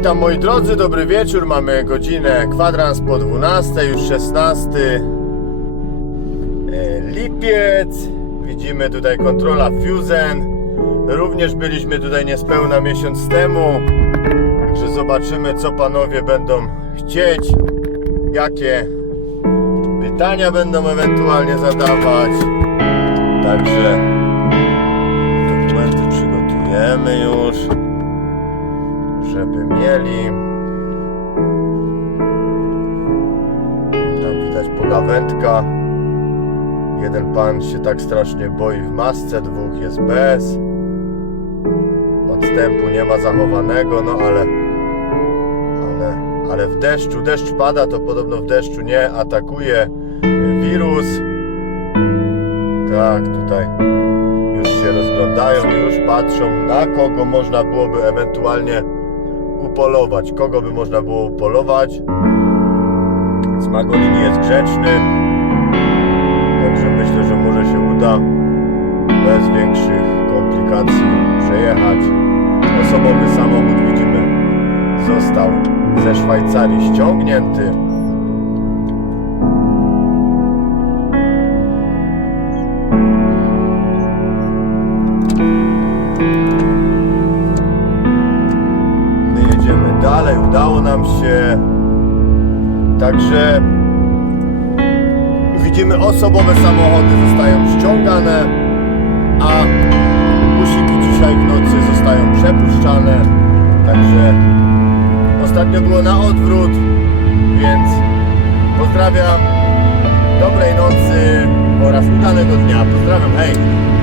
Witam moi drodzy, dobry wieczór. Mamy godzinę kwadrans po 12, już 16 e, lipiec. Widzimy tutaj kontrola Fusen. Również byliśmy tutaj niespełna miesiąc temu. Także zobaczymy, co panowie będą chcieć. Jakie pytania będą ewentualnie zadawać. Także dokumenty przygotujemy już żeby mieli. Tam widać pogawędka. Jeden pan się tak strasznie boi w masce, dwóch jest bez. Odstępu nie ma zachowanego, no ale, ale, ale w deszczu, deszcz pada, to podobno w deszczu nie atakuje wirus. Tak, tutaj już się rozglądają, już patrzą na kogo można byłoby ewentualnie upolować. Kogo by można było upolować? Smagolin jest grzeczny. Także myślę, że może się uda bez większych komplikacji przejechać. Osobowy samochód widzimy został ze Szwajcarii ściągnięty. Dalej, udało nam się. Także widzimy osobowe samochody zostają ściągane, a busiki dzisiaj w nocy zostają przepuszczane. Także ostatnio było na odwrót, więc pozdrawiam, dobrej nocy oraz udanego dnia. Pozdrawiam, hej!